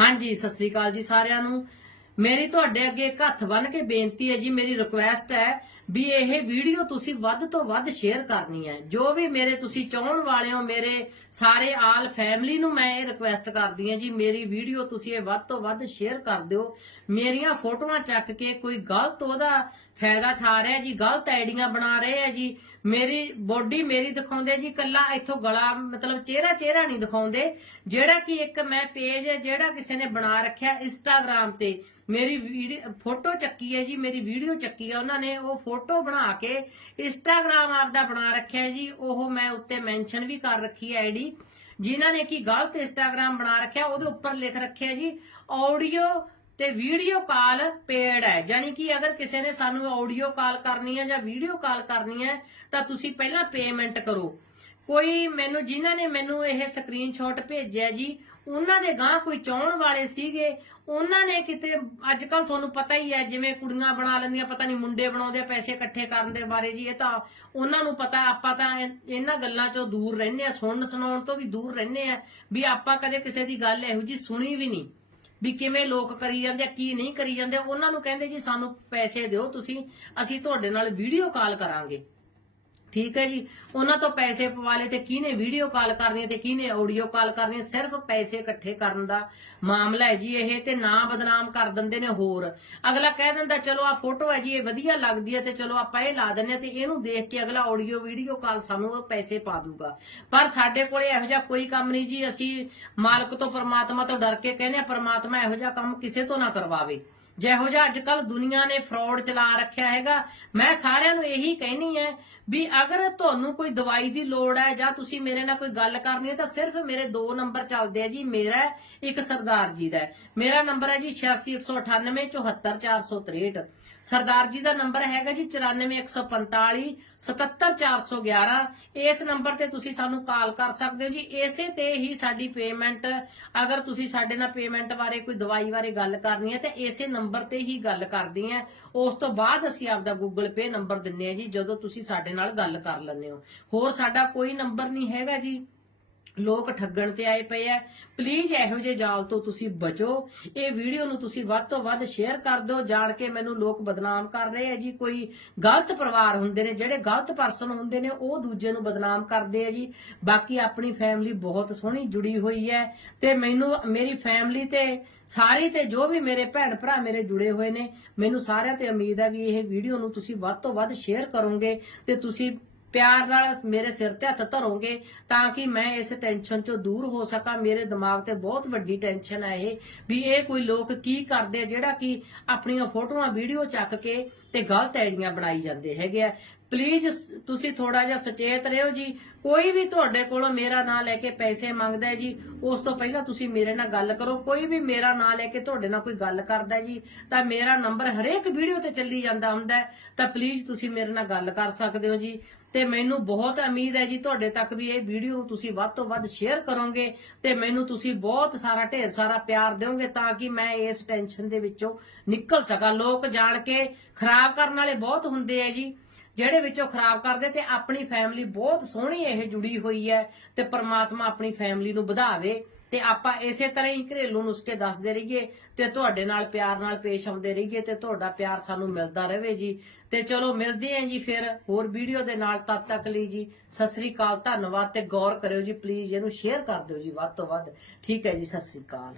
ਹਾਂਜੀ, ਸਤਿ ਸ੍ਰੀ ਅਕਾਲ ਜੀ ਸਾਰਿਆਂ ਨੂੰ। ਮੇਰੀ ਤੁਹਾਡੇ ਅੱਗੇ ਇੱਕ ਹੱਥ ਬੰਨ ਕੇ ਬੇਨਤੀ ਹੈ ਜੀ, ਮੇਰੀ ਰਿਕੁਐਸਟ ਹੈ ਵੀ ਇਹ ਵੀਡੀਓ ਤੁਸੀਂ ਵੱਧ ਤੋਂ ਵੱਧ ਸ਼ੇਅਰ ਕਰਨੀ ਹੈ। ਜੋ ਵੀ ਮੇਰੇ ਤੁਸੀਂ ਚਾਹਣ ਵਾਲੇ ਹੋ, ਮੇਰੇ ਸਾਰੇ ਆਲ ਫੈਮਿਲੀ ਨੂੰ ਮੈਂ ਇਹ ਰਿਕੁਐਸਟ ਕਰਦੀ ਹਾਂ ਜੀ, ਮੇਰੀ ਵੀਡੀਓ ਤੁਸੀਂ ਇਹ ਵੱਧ ਤੋਂ ਵੱਧ ਸ਼ੇਅਰ ਕਰ ਦਿਓ। ਮੇਰੀਆਂ ਫੋਟੋਆਂ ਚੱਕ ਕੇ ਕੋਈ ਗਲਤ ਉਹਦਾ ਫਾਇਦਾ ਠਾ ਰਿਹਾ ਜੀ, ਗਲਤ ਆਈਡੀਆਂ ਬਣਾ ਰਹੇ ਆ ਜੀ। ਮੇਰੀ ਬੋਡੀ ਮੇਰੀ ਦਿਖਾਉਂਦੇ ਜੀ, ਕੱਲਾ ਇੱਥੋਂ ਗਲਾ, ਮਤਲਬ ਚਿਹਰਾ ਚਿਹਰਾ ਨਹੀਂ ਦਿਖਾਉਂਦੇ। ਜਿਹੜਾ ਕਿ ਇੱਕ ਮੈਂ ਪੇਜ ਹੈ, ਜਿਹੜਾ ਕਿਸੇ ਨੇ ਬਣਾ ਰੱਖਿਆ ਇੰਸਟਾਗ੍ਰam ਤੇ, ਮੇਰੀ ਵੀਡੀਓ ਫੋਟੋ ਚੱਕੀ ਹੈ ਜੀ, ਮੇਰੀ ਵੀਡੀਓ ਚੱਕੀ ਹੈ, ਉਹਨਾਂ ਨੇ ਉਹ ਫੋਟੋ ਬਣਾ ਕੇ ਇੰਸਟਾਗ੍ਰam ਆਪਦਾ ਬਣਾ ਰੱਖਿਆ ਜੀ, ਉਹ ਮੈਂ ਉੱਤੇ ਮੈਂਸ਼ਨ ਵੀ ਕਰ ਰੱਖੀ ਹੈ ਆਈਡੀ। ਜਿਨ੍ਹਾਂ ਨੇ ਕੀ ਗਲਤ ਇੰਸਟਾਗ੍ਰam ਬਣਾ ਰੱਖਿਆ, ਉਹਦੇ ਉੱਪਰ ਲਿਖ ਰੱਖਿਆ ਜੀ ਆਡੀਓ ਤੇ ਵੀਡੀਓ ਕਾਲ ਪੇਡ ਹੈ। ਯਾਨੀ ਕਿ ਅਗਰ ਕਿਸੇ ਨੇ ਸਾਨੂੰ ਆਡੀਓ ਕਾਲ ਕਰਨੀ ਹੈ ਜਾਂ ਵੀਡੀਓ ਕਾਲ ਕਰਨੀ ਹੈ, ਤਾਂ ਤੁਸੀਂ ਪਹਿਲਾਂ ਪੇਮੈਂਟ ਕਰੋ। ਕੋਈ ਮੈਨੂੰ, ਜਿਨ੍ਹਾਂ ਨੇ ਮੈਨੂੰ ਇਹ ਸਕਰੀਨਸ਼ਾਟ ਭੇਜਿਆ ਜੀ, ਉਹਨਾਂ ਦੇ ਗਾਂ ਕੋਈ ਚਾਹਣ ਵਾਲੇ ਸੀਗੇ, ਉਹਨਾਂ ਨੇ ਕਿਤੇ ਅੱਜ ਕੱਲ ਤੁਹਾਨੂੰ ਪਤਾ ਹੀ ਹੈ, ਜਿਵੇਂ ਕੁੜੀਆਂ ਬਣਾ ਲੈਂਦੀਆਂ, ਪਤਾ ਨਹੀਂ ਮੁੰਡੇ ਬਣਾਉਂਦੇ ਪੈਸੇ ਇਕੱਠੇ ਕਰਨ ਦੇ ਬਾਰੇ ਜੀ, ਇਹ ਤਾਂ ਉਹਨਾਂ ਨੂੰ ਪਤਾ, ਆਪਾਂ ਤਾਂ ਇਹ- ਇਹਨਾਂ ਗੱਲਾਂ ਚੋਂ ਦੂਰ ਰਹਿੰਦੇ ਆ, ਸੁਣਨ ਸੁਣਾਉਣ ਤੋਂ ਵੀ ਦੂਰ ਰਹਿੰਦੇ ਆ, ਵੀ ਆਪਾਂ ਕਦੇ ਕਿਸੇ ਦੀ ਗੱਲ ਇਹੋ ਜੀ ਸੁਣੀ ਵੀ ਨਹੀਂ, ਵੀ ਕਿਵੇਂ ਲੋਕ ਕਰੀ ਜਾਂਦੇ ਕੀ ਨਹੀਂ ਕਰੀ ਜਾਂਦੇ, ਉਹਨਾਂ ਨੂੰ ਕਹਿੰਦੇ ਜੀ ਸਾਨੂੰ ਪੈਸੇ ਦਿਓ ਤੁਸੀਂ, ਅਸੀਂ ਤੁਹਾਡੇ ਨਾਲ ਵੀਡੀਓ ਕਾਲ ਕਰਾਂਗੇ। ਠੀਕ ਹੈ ਜੀ? ਉਹਨਾਂ ਤੋਂ ਪੈਸੇ ਪਵਾ ਲਏ ਤੇ ਕਿਹਨੇ ਵੀਡੀਓ ਕਾਲ ਕਰਨੀ ਤੇ ਕਿਹਨੇ ਆਡੀਓ ਕਾਲ ਕਰਨੀ ਸਿਰਫ ਪੈਸੇ ਇਕੱਠੇ ਕਰਨ ਦਾ ਮਾਮਲਾ ਹੈ ਜੀ ਇਹ ਤੇ ਨਾਂ ਬਦਨਾਮ ਕਰ ਦਿੰਦੇ ਨੇ ਹੋਰ। ਅਗਲਾ ਕਹਿ ਦਿੰਦਾ, ਚਲੋ ਆ ਫੋਟੋ ਹੈ ਜੀ, ਇਹ ਵਧੀਆ ਲੱਗਦੀ ਹੈ ਤੇ ਚਲੋ, ਆਪਾਂ ਇਹ ਲਾ ਦਿੰਨੇ ਤੇ ਇਹਨੂੰ ਦੇਖ ਕੇ ਅਗਲਾ ਆਡੀਓ ਵੀਡੀਓ ਕਾਲ ਸਾਨੂੰ ਪੈਸੇ ਪਾ ਦੂਗਾ। ਪਰ ਸਾਡੇ ਕੋਲੇ ਇਹੋ ਜਿਹਾ ਕੋਈ ਕੰਮ ਨਹੀਂ ਜੀ। ਅਸੀਂ ਮਾਲਕ ਤੋਂ, ਪਰਮਾਤਮਾ ਤੋਂ ਡਰ ਕੇ ਕਹਿੰਦੇ ਆ ਪਰਮਾਤਮਾ ਇਹੋ ਜਿਹਾ ਕੰਮ ਕਿਸੇ ਤੋਂ ਨਾ ਕਰਵਾਵੇ। ਜਿਹੋ ਜਿਹਾ ਅੱਜ ਕੱਲ ਦੁਨੀਆ ਨੇ ਫਰਾਡ ਚਲਾ ਰੱਖਿਆ ਹੈਗਾ, ਮੈਂ ਸਾਰਿਆਂ ਨੂੰ ਇਹੀ ਕਹਿਣੀ ਹੈ ਵੀ ਅਗਰ ਤੁਹਾਨੂੰ ਕੋਈ ਦਵਾਈ ਦੀ ਲੋੜ ਹੈ ਜਾਂ ਤੁਸੀਂ ਮੇਰੇ ਨਾਲ ਕੋਈ ਗੱਲ ਕਰਨੀ ਹੈ ਤਾਂ ਸਿਰਫ ਮੇਰੇ ਦੋ ਨੰਬਰ ਚੱਲਦੇ ਆ ਜੀ, ਮੇਰਾ ਇੱਕ ਸਰਦਾਰ ਜੀ ਦਾ। ਮੇਰਾ ਨੰਬਰ ਹੈ ਜੀ 8618 74463 ਸਰਦਾਰ ਜੀ ਦਾ ਨੰਬਰ ਹੈਗਾ ਜੀ 94145 77411 ਇਸ ਨੰਬਰ ਤੇ ਤੁਸੀਂ ਸਾਨੂੰ ਕਾਲ ਕਰ ਸਕਦੇ ਹੋ ਜੀ। ਇਸੇ ਤੇ ਹੀ ਸਾਡੀ ਪੇਮੈਂਟ ਅਗਰ ਤੁਸੀਂ ਸਾਡੇ ਨਾਲ ਪੇਮੈਂਟ ਬਾਰੇ ਕੋਈ ਦਵਾਈ ਬਾਰੇ ਗੱਲ ਕਰਨੀ ਹੈ ਤਾਂ ਇਸੇ ਨੰਬਰ ਤੇ ਹੀ ਗੱਲ ਕਰਦੀ ਹੈ ਉਸ ਤੋਂ ਬਾਅਦ ਅਸੀਂ ਆਪਦਾ ਗੂਗਲ ਪੇ ਨੰਬਰ ਦਿੰਨੇ ਆ ਜੀ, ਜਦੋਂ ਤੁਸੀਂ ਸਾਡੇ ਨਾਲ ਗੱਲ ਕਰ ਲੈਂਦੇ ਹੋ। ਹੋਰ ਸਾਡਾ ਕੋਈ ਨੰਬਰ ਨਹੀਂ ਹੈਗਾ ਜੀ। ਲੋਕ ਠੱਗਣ ਤੇ ਆਏ ਪਏ ਆ। ਪਲੀਜ਼ ਇਹੋ ਜਿਹੇ ਜਾਲ ਤੋਂ ਤੁਸੀਂ ਬਚੋ। ਇਹ ਵੀਡੀਓ ਨੂੰ ਤੁਸੀਂ ਵੱਧ ਤੋਂ ਵੱਧ ਸ਼ੇਅਰ ਕਰ ਦਿਓ, ਜਾਣ ਕੇ ਮੈਨੂੰ ਲੋਕ ਬਦਨਾਮ ਕਰ ਰਹੇ ਆ ਜੀ। ਕੋਈ ਗਲਤ ਪਰਿਵਾਰ ਹੁੰਦੇ ਨੇ, ਜਿਹੜੇ ਗਲਤ ਪਰਸਨ ਹੁੰਦੇ ਨੇ, ਉਹ ਦੂਜੇ ਨੂੰ ਬਦਨਾਮ ਕਰਦੇ ਆ ਜੀ। ਬਾਕੀ ਆਪਣੀ ਫੈਮਿਲੀ ਬਹੁਤ ਸੋਹਣੀ ਜੁੜੀ ਹੋਈ ਹੈ ਤੇ ਮੈਨੂੰ, ਮੇਰੀ ਫੈਮਿਲੀ ਤੇ ਸਾਰੀ ਤੇ ਜੋ ਵੀ ਮੇਰੇ ਭੈਣ ਭਰਾ ਮੇਰੇ ਜੁੜੇ ਹੋਏ ਨੇ, ਮੈਨੂੰ ਸਾਰਿਆਂ ਤੇ ਉਮੀਦ ਹੈ ਵੀ ਇਹ ਵੀਡੀਓ ਨੂੰ ਤੁਸੀਂ ਵੱਧ ਤੋਂ ਵੱਧ ਸ਼ੇਅਰ ਕਰੋਗੇ ਤੇ ਤੁਸੀਂ ਪਿਆਰ ਨਾਲ ਮੇਰੇ ਸਿਰ ਤੇ ਹੱਥ ਧਰੋਗੇ ਤਾਂ ਕਿ ਮੈਂ ਇਸ ਟੈਨਸ਼ਨ ਚੋਂ ਦੂਰ ਹੋ ਸਕਾਂ। ਮੇਰੇ ਦਿਮਾਗ ਤੇ ਬਹੁਤ ਵੱਡੀ ਟੈਨਸ਼ਨ ਹੈ ਇਹ, ਵੀ ਇਹ ਕੋਈ ਲੋਕ ਕੀ ਕਰਦੇ ਜਿਹੜਾ ਕਿ ਆਪਣੀਆਂ ਫੋਟੋਆਂ, ਵੀਡੀਓ ਚੱਕ ਕੇ ਤੇ ਗਲਤ ਆਈਡੀਆਂ ਬਣਾਈ ਜਾਂਦੇ ਹੈਗੇ ਆ। ਪਲੀਜ਼ ਤੁਸੀਂ ਥੋੜਾ ਜਿਹਾ ਸੁਚੇਤ ਰਹੋ ਜੀ। ਕੋਈ ਵੀ ਤੁਹਾਡੇ ਕੋਲੋਂ ਮੇਰਾ ਨਾਂ ਲੈ ਕੇ ਪੈਸੇ ਮੰਗਦਾ ਜੀ, ਉਸ ਤੋਂ ਪਹਿਲਾਂ ਤੁਸੀਂ ਮੇਰੇ ਨਾਲ ਗੱਲ ਕਰੋ। ਕੋਈ ਵੀ ਮੇਰਾ ਨਾਂ ਲੈ ਕੇ ਤੁਹਾਡੇ ਨਾਲ ਕੋਈ ਗੱਲ ਕਰਦਾ ਜੀ, ਤਾਂ ਮੇਰਾ ਨੰਬਰ ਹਰੇਕ ਵੀਡੀਓ ਤੇ ਚੱਲੀ ਜਾਂਦਾ ਹੁੰਦਾ ਤਾਂ ਪਲੀਜ਼ ਤੁਸੀਂ ਮੇਰੇ ਨਾਲ ਗੱਲ ਕਰ ਸਕਦੇ ਹੋ ਜੀ। ਤੇ ਮੈਨੂੰ ਬਹੁਤ ਉਮੀਦ ਹੈ ਜੀ, ਤੁਹਾਡੇ ਤੱਕ ਵੀ ਇਹ ਵੀਡੀਓ ਤੁਸੀਂ ਵੱਧ ਤੋਂ ਵੱਧ ਸ਼ੇਅਰ ਕਰੋਗੇ ਤੇ ਮੈਨੂੰ ਤੁਸੀਂ ਬਹੁਤ ਸਾਰਾ, ਢੇਰ ਸਾਰਾ ਪਿਆਰ ਦਿਓਗੇ ਤਾਂ ਕਿ ਮੈਂ ਇਸ ਟੈਨਸ਼ਨ ਦੇ ਵਿੱਚੋਂ ਨਿਕਲ ਸਕਾਂ। ਲੋਕ ਜਾਣ ਕੇ ਖਰਾਬ ਕਰਨ ਵਾਲੇ ਬਹੁਤ ਹੁੰਦੇ ਆ ਜੀ। ਜਿਹੜੇ ਵਿੱਚੋਂ ਖਰਾਬ ਕਰਦੇ ਤੇ ਆਪਣੀ ਫੈਮਿਲੀ ਬਹੁਤ ਸੋਹਣੀ ਇਹ ਜੁੜੀ ਹੋਈ ਹੈ ਤੇ ਪ੍ਰਮਾਤਮਾ ਆਪਣੀ ਫੈਮਿਲੀ ਨੂੰ ਵਧਾਵੇ ਤੇ ਆਪਾਂ ਇਸੇ ਤਰ੍ਹਾਂ ਹੀ ਘਰੇਲੂ ਨੁਸਖੇ ਦੱਸਦੇ ਰਹੀਏ ਤੇ ਤੁਹਾਡੇ ਨਾਲ ਪਿਆਰ ਨਾਲ ਪੇਸ਼ ਆਉਂਦੇ ਰਹੀਏ ਤੇ ਤੁਹਾਡਾ ਪਿਆਰ ਸਾਨੂੰ ਮਿਲਦਾ ਰਹੇ ਜੀ। ਤੇ ਚਲੋ ਮਿਲਦੇ ਆਂ ਜੀ ਫਿਰ ਹੋਰ ਵੀਡੀਓ ਦੇ ਨਾਲ ਤਦ ਤੱਕ ਲਈ ਜੀ। ਸਤਿ ਸ੍ਰੀ ਅਕਾਲ, ਧੰਨਵਾਦ ਤੇ ਗੌਰ ਕਰਿਓ ਜੀ। ਪਲੀਜ਼ ਇਹਨੂੰ ਸ਼ੇਅਰ ਕਰ ਦਿਓ ਜੀ ਵੱਧ ਤੋਂ ਵੱਧ। ਠੀਕ ਹੈ ਜੀ, ਸਤਿ ਸ੍ਰੀ ਅਕਾਲ।